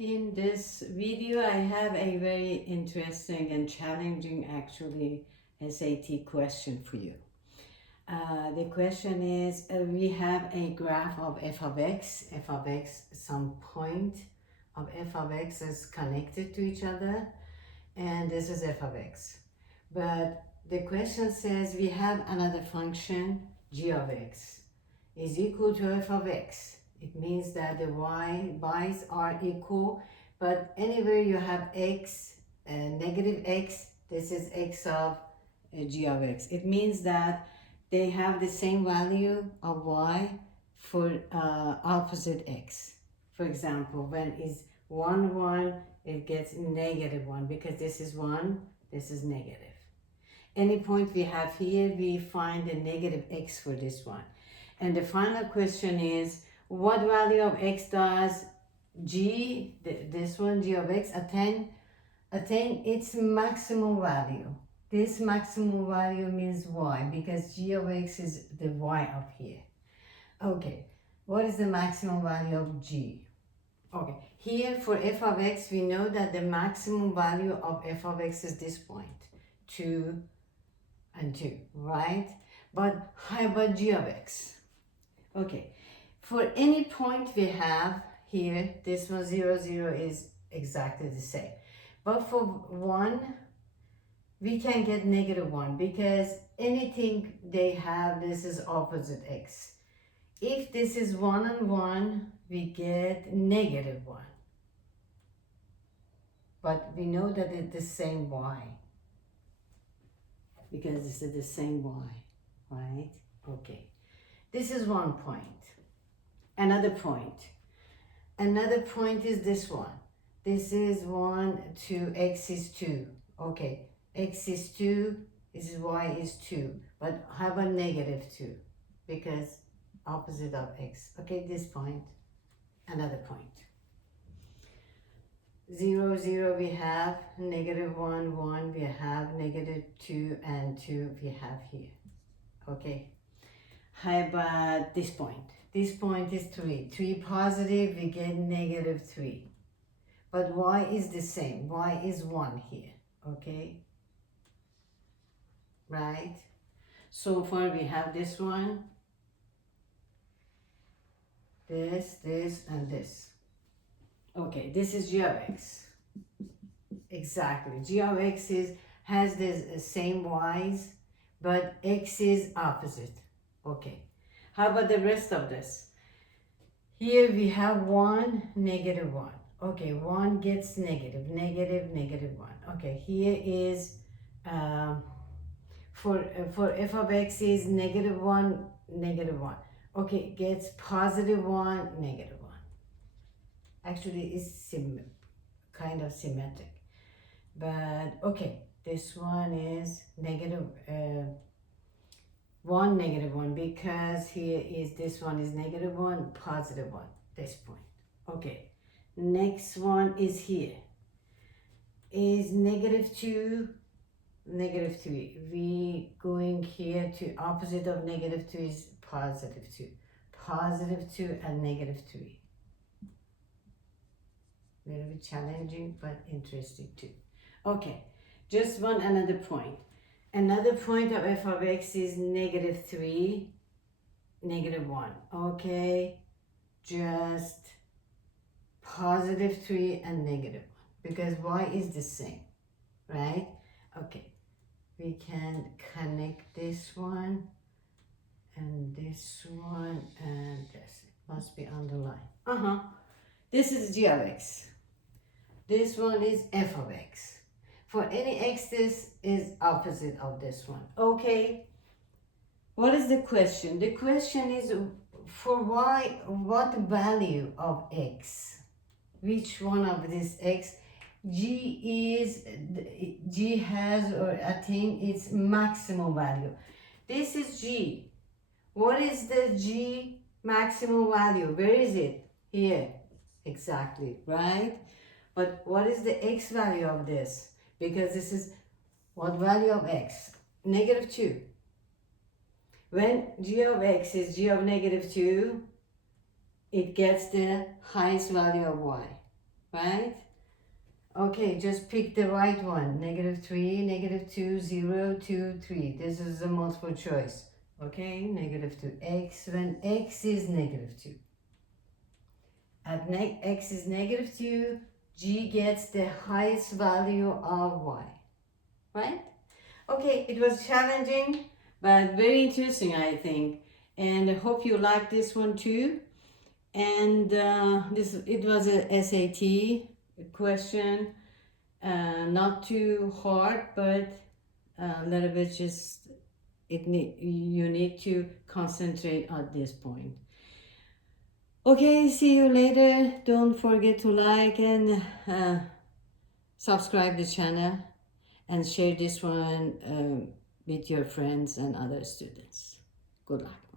In this video, I have a very interesting and challenging, actually, SAT question for you. The question is, we have a graph of f of x, some point of f of x is connected to each other, and this is f of x. But the question says we have another function, g of x, is equal to f of x. It means that the y's are equal, but anywhere you have x, negative x, this is x of g of x. It means that they have the same value of y for opposite x. For example, when is 1, 1, it gets negative 1 because this is 1, this is negative. Any point we have here, we find a negative x for this one. And the final question is, what value of x does g, this one, g of x, attain its maximum value? This maximum value means y, because g of x is the y up here. Okay, what is the maximum value of g? Okay, here for f of x, we know that the maximum value of f of x is this point, 2 and 2, right? But how about g of x? Okay, for any point we have here, this one 0, 0 is exactly the same. But for 1, we can get negative 1 because anything they have, this is opposite x. If this is 1 and 1, we get negative 1. But we know that it's the same y because this is the same y, right? Okay, this is one point. Another point is this one. This is 1, 2, x is 2. Okay, x is 2, this is y is 2. But how about negative 2? Because opposite of x. Okay, this point, another point. 0, 0 we have, negative 1, 1 we have, negative 2 and 2 we have here. Okay, how about this point? This point is 3. 3 positive, we get negative 3. But y is the same. Y is 1 here. Okay? Right? So far we have this one, this, and this. Okay, this is g of x. Exactly. G of x has the same y's, but x is opposite. Okay. How about the rest of this? Here we have 1, negative 1. Okay, 1 gets negative, negative 1. Okay, here is, for f of x is negative 1, negative 1. Okay, gets positive 1, negative 1. Actually, it's kind of symmetric. But, okay, this one is negative 1, negative 1, because here is this one is negative 1, positive 1, this point. Okay, next one is here. Is negative 2, negative 3. We going here to opposite of negative 2 is positive 2. Positive 2 and negative 3. Very challenging, but interesting too. Okay, just one another point. Another point of f of x is negative 3, negative 1. Okay, just positive 3 and negative 1 because y is the same, right? Okay, we can connect this one and this one and this. It must be on the line. This is g of x. This one is f of x. For any x, this is opposite of this one. Okay, what is the question? The question is for y, what value of x? Which one of this x? G has or attain its maximum value. This is g. What is the g maximum value? Where is it? Here. Exactly, right? But what is the x value of this? Because this is what value of x? Negative 2. When g of x is g of negative 2, it gets the highest value of y. right? Okay, just pick the right one. -3, -2, 0, 2, 3. This is a multiple choice. Okay, -2. X, when x is -2. At x is -2, g gets the highest value of y, right? Okay, it was challenging, but very interesting, I think. And I hope you like this one too. And it was a SAT question, not too hard, but a little bit just you need to concentrate at this point. Okay, see you later. Don't forget to like and subscribe the channel and share this one with your friends and other students. Good luck.